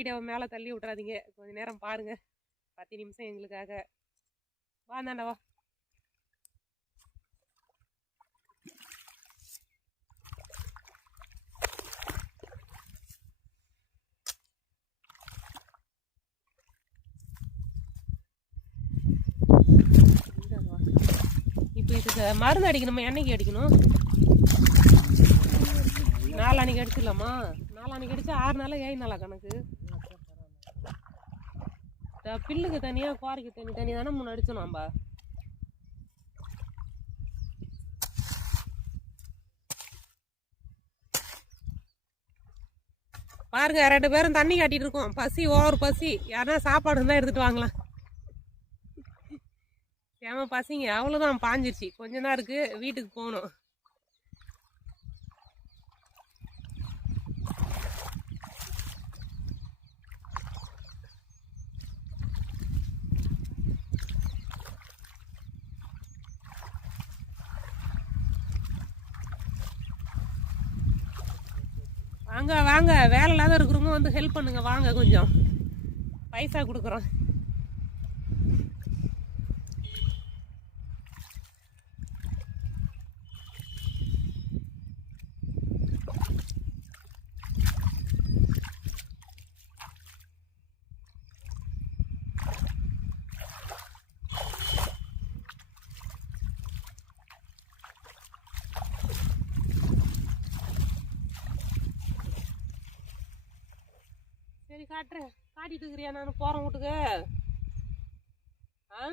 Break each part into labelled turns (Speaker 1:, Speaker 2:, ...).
Speaker 1: வீடியோவை மேலே தள்ளி விட்றாதீங்க கொஞ்சம் நேரம் பாருங்கள் பத்து நிமிஷம் எங்களுக்காக. வா இப்போ இதுக்கு மருந்து அடிக்கணுமா? என்னைக்கு அடிக்கணும்? நாளானிக்கு அடிச்சிடலாமா? நாளானிக்கு அடிச்சா ஆறு நாளாக ஏழு நாளா கணக்கு? இந்த பில்லுக்கு தனியாக குவாரிக்கு தனி தனி தானே மூணு அடிச்சோம் நம்ம பாருங்க ரெண்டு பேரும் தண்ணி காட்டிட்டு இருக்கோம். பசி ஓவர் பசி. யாருன்னா சாப்பாடு இருந்தால் எடுத்துட்டு வாங்கலாம் ஏமா பசிங்க. அவ்வளோதான் பாஞ்சிருச்சு. கொஞ்ச தான் இருக்கு வீட்டுக்கு போகணும். வாங்க வாங்க. வேலை இல்லாத இருக்கிறவங்க வந்து ஹெல்ப் பண்ணுங்க. வாங்க கொஞ்சம். பைசா கொடுக்குறோம். காட்டுறேன். காட்டிட்டு இருக்கிறியா நான்? போகிறேன் வீட்டுக்கு. ஆ?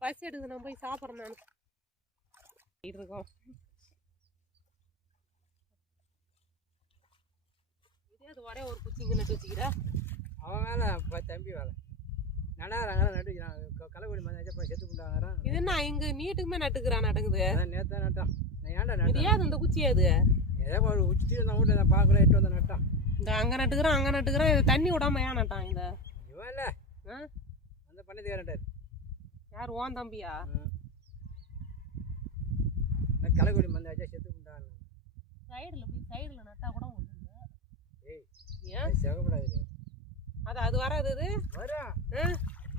Speaker 1: பசி எடுக்குது நான் போய் சாப்பிட்றேன் நான். இருக்கோம். இதே அது ஒரே ஒரு குச்சிங்க நட்டு வச்சுக்கிறா
Speaker 2: அவன் வேலை ப- தம்பி வேலை. நடாறாங்க நட்டுக்கிறான். களைக்குடி மருந்து வச்சா செத்து கொண்டாங்கிறான்
Speaker 1: இது என்ன இங்க நீட்டுக்குமே நட்டுக்கிறான் நடக்குது.
Speaker 2: நேற்று நட்டான். நான் ஏன்டா
Speaker 1: இது
Speaker 2: நட்டேன்?
Speaker 1: ஏது இந்த குச்சி ஏது
Speaker 2: ஏதோ ஒரு உச்சி நான் பார்க்கல எட்டு வந்து நட்டான்.
Speaker 1: இந்த அங்க நட்டுக்கிறான் அங்க நட்டுக்கிறான் இது தண்ணி விடாம ஏன் நட்டான் இந்த
Speaker 2: இவன் இல்லை? அந்த நட்டார்?
Speaker 1: யார் ஓன் தம்பியா?
Speaker 2: களைக்குடி மருந்து வச்சா செத்து கொண்டான்
Speaker 1: சைடுல போய் சைடுல நட்டா கூட
Speaker 2: ஏய்
Speaker 1: ஏன்?
Speaker 2: செகப்படாது
Speaker 1: அது அது வராது இது
Speaker 2: வரும்?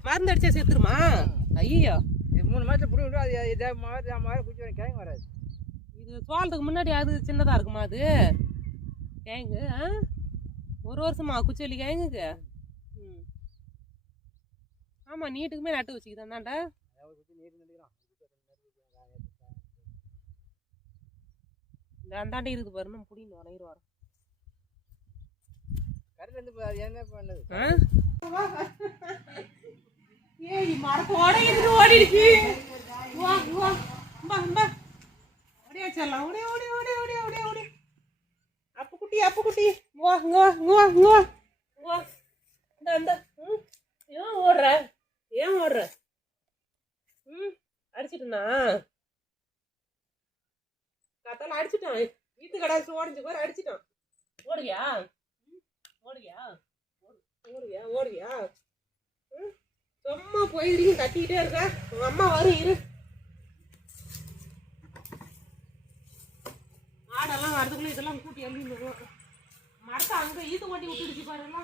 Speaker 1: மருந்து அடிச்சா செத்துருமா? ஐயோ
Speaker 2: இது மூணு மாதத்துல பிடி விட்டு அது இதே மாதிரி மாதிரி குச்சி வரும் கிழங்கு வராது.
Speaker 1: இது சோளத்துக்கு முன்னாடி அது சின்னதா இருக்குமா அது? கிழங்கு ஆ? ஒரு வருஷமா? குச்சோலி கிழங்குக்கு ம். ஆமா நீட்டுக்குமே நட்டு வச்சுக்கிதான் தாண்டா இந்த இருக்குது பாரு நம்ம புடின்னு வரையிற வரோம் ஏய் ஓடிடுச்சு. ஏன் ஓடுற ஏன் ஓடுற ம் அடிச்சிட்டனா? கத்தால அடிச்சிட்டான். வீட்டு கடாச்சு ஓடிஞ்சு பேர் அடிச்சிட்டான். ஓடுறியா? ம், ஓடுவியா ஓடுறியா? ம்? சும்மா போயிருக்கீங்க கத்திக்கிட்டே இருக்க. உங்க அம்மா வரும் இரு. ஆடெல்லாம் வரதுக்குள்ள இதெல்லாம் கூட்டி எழுதி மரத்தை அங்கே ஈத்து கொட்டி விட்டுடுச்சு பாருங்களா